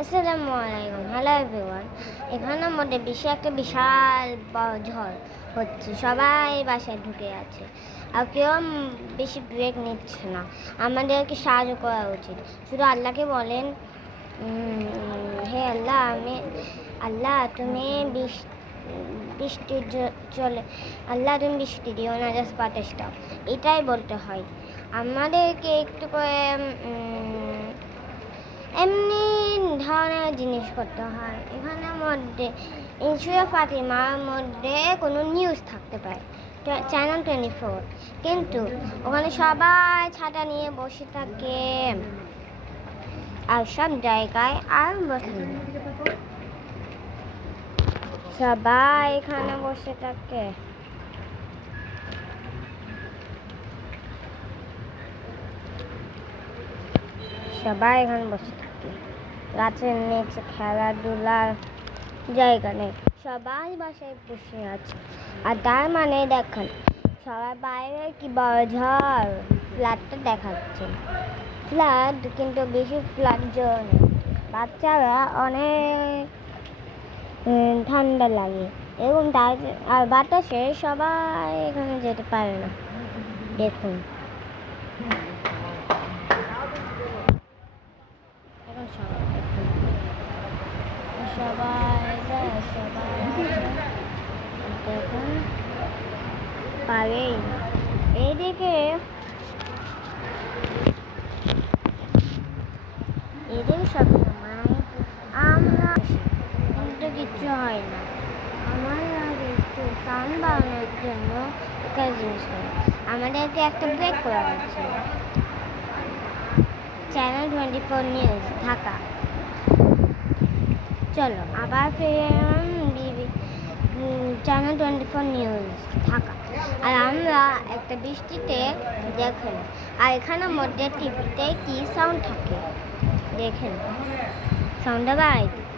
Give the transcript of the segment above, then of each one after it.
আসসালামু আলাইকুম। Hello everyone. এখানের মধ্যে একটা বিশাল বড় ঝড় হচ্ছে, সবাই বাসায় ঢুকে আছে আর কেউ বেশি ব্রেক নিচ্ছে না। আমাদেরকে সাহায্য করা উচিত। শুধু আল্লাহকে বলেন, হে আল্লাহ, আল্লাহ তুমি বৃষ্টি চলে, আল্লাহ তুমি বৃষ্টি দিও না, জাস্ট বাতাসটাও, এটাই বলতে হয় আমাদেরকে। একটু করে এমনি ধরনের জিনিস করতে হয়। এখানের মধ্যে ইনসুরা ফাতিমার মধ্যে কোনো নিউজ থাকতে পারে, চ্যানেল 24, কিন্তু ওখানে সবাই ছাতা নিয়ে বসে থাকে আর সব জায়গায় আর বসে না, সবাই এখানে বসে থাকে। সবাই এখানে বসে থাকে, গাছের নিচে খেলাধুলার জায়গা নেই, সবাই বাসায় বসে আছে। আর তার মানে দেখেন, সবাই বাইরে কি বড় ঝড় ফ্ল্যাটটা দেখাচ্ছে, ফ্ল্যাট কিন্তু বেশি ফ্ল্যাট জোর নেই। বাচ্চারা অনেক ঠান্ডা লাগে এবং তার আর বাতাসে সবাই এখানে যেতে পারে না। দেখুন এখন সবাই দেখুন পারেই না। এদিকে সব সময় আমরা কিন্তু কিচ্ছু হয় না। আমার লাগে একটু সাউন্ড বাড়ানোর জন্য একটা জিনিস করে আমাদেরকে একটা ব্রেক করা হচ্ছে। Channel 24 news Dhaka. চলো আবার ফিরে চ্যানেল 24 নিউজ ঢাকা। আর আমরা একটা বৃষ্টিতে দেখেন, আর এখানের মধ্যে টিভিতে কি সাউন্ড থাকে দেখেন, সাউন্ডটা বাড়াই দিচ্ছি।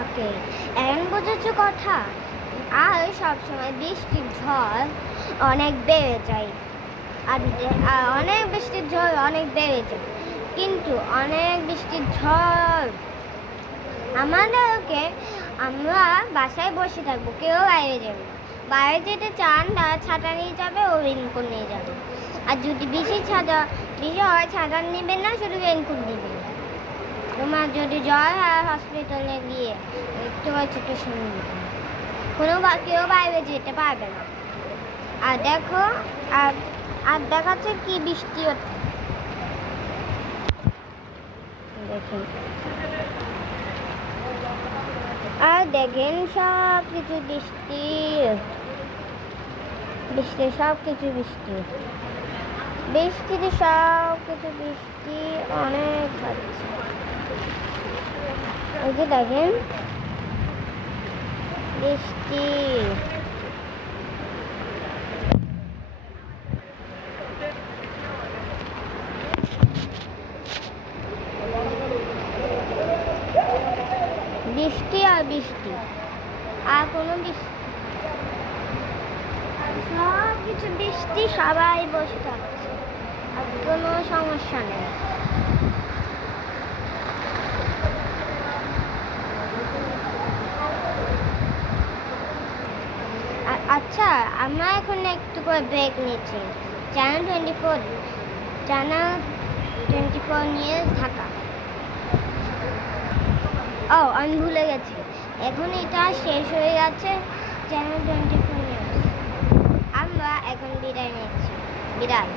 ওকে, এখন বুঝেছো কথা। আর সবসময় বৃষ্টির ঝড় অনেক বেড়ে যায়, আর অনেক বৃষ্টির ঝড় অনেক বেড়ে যায়, কিন্তু অনেক বৃষ্টির ঝড় আমাদেরকে, আমরা বাসায় বসে থাকবো, কেউ বাইরে যাবে না। বাইরে যেতে চান তারা ছাতা নিয়ে যাবে ও রেনকোট নিয়ে যাবে। আর যদি বেশি হয়, ছাতা নেবেন না, শুধু রেনকোট নেবেন। তোমার যদি জ্বর হয়, হসপিটালে গিয়ে একটু ছোটো শুনবে, কেউ বাইরে যেতে পারবে না। আর দেখো, আর দেখাচ্ছে কি বৃষ্টি হচ্ছে দেখুন। আর দেখেন সব কিছু বৃষ্টি, সব কিছু বৃষ্টিতে সব কিছু বৃষ্টি অনেক হচ্ছে। এই যে দেখেন বৃষ্টি, কোনো বৃষ্টি, সব কিছু বৃষ্টি, সবাই বসে থাকছে, আর কোনো সমস্যা নেই। আচ্ছা, আমরা এখন একটু করে ব্রেক নিচ্ছি। চ্যানেল 24 নিয়ে থাকা। ও, আমি ভুলে গেছি, এখন এটা শেষ হয়ে গেছে চ্যানেল 24 নিউজ। আমরা এখন বিদায় নিচ্ছি। বিদায়।